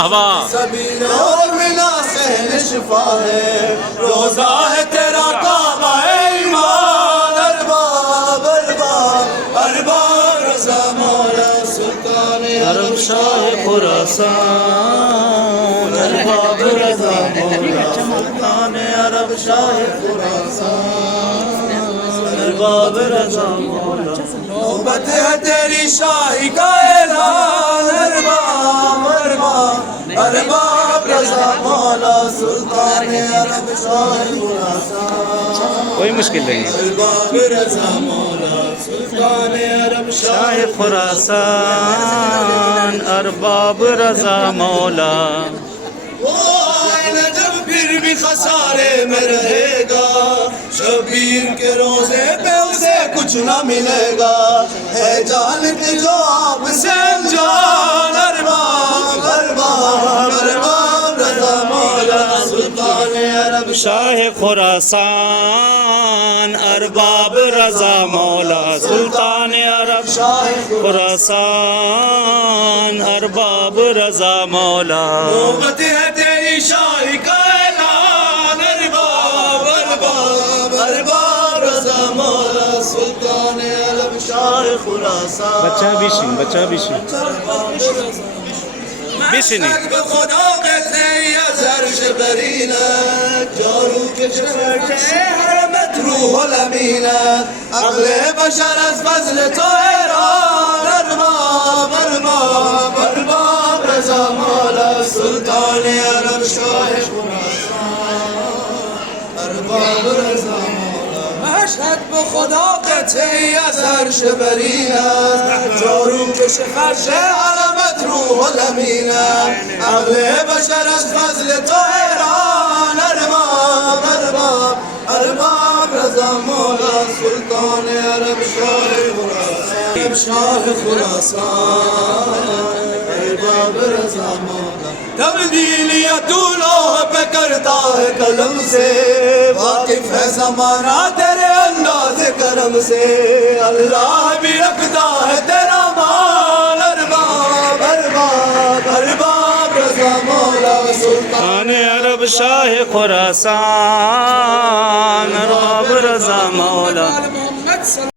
वाह वाह। सबीलों मिला सहन शिफा है, रोजा है तेरा काबा ईमान। अरबाब अरबाब अरबाब रज़ा मौला सुल्तान अरब शाह खुरासान। अरबाब रज़ा मौला सुल्तान अरब शाह खुरासान। अरबाब रज़ा मौला नौबत है तेरी शाही का ऐलान। अरबाब अरबाब अरबाब रज़ा मौला सुल्तान अरब शाह खुरासान। कोई मुश्किल नहीं। अरबाब रज़ा मौला सुल्तान अरब शाह खुरासान। अरबाब रज़ा मौला। वो आईना जब फिर भी खसारे में रहेगा, शबीर के रोजे पे उसे कुछ न मिलेगा। है जान के जो आपसे अनजान। अरबाब अरबाब अरबाब रज़ा मौला सुल्तान अरब शाह खुरासान। अरबाब रज़ा मौला सुल्तान अरब शाह खुरासान। अरबाब रज़ा मौला। नौबत है तेरी शाही का ऐलान। अरबाब अरबाब अरबाब रज़ा मौला सुल्तान अरब शाह खुरासान। बच्चा बिशी बिशनी खुदा कहते या ज़र्श बरीना, जोरू के शफर हरमत रूह लमीना। अगले बशर अज फज़ल तो हैरान। अरबाब अरबाब अरबाब रज़ा मौला सुल्तान अरब शाह खुरासान। अरबाब रज़ा मौला मशहद ब खुदा कहते या ज़र्श बरीना, जोरू के शफर हरमत रूह लमीना। अगले बशर अज फज़ल तो हैरान। अरबाब अरबाब अरबाब रज़ा मौला सुल्तान अरब शाह खुरासान। शाह खुरासान अरबाब रज़ा मौला। तब्दील या तू लौह पे करता है कलम से, वाकिफ है ज़माना तेरे अंदाज़ करम से। अल्लाह भी रखता है तेरा मान। अरबाब अरबाब अरबाब रज़ा मौला सुल्तान अरब शाह खुरासान। अरबाब रज़ा मौला।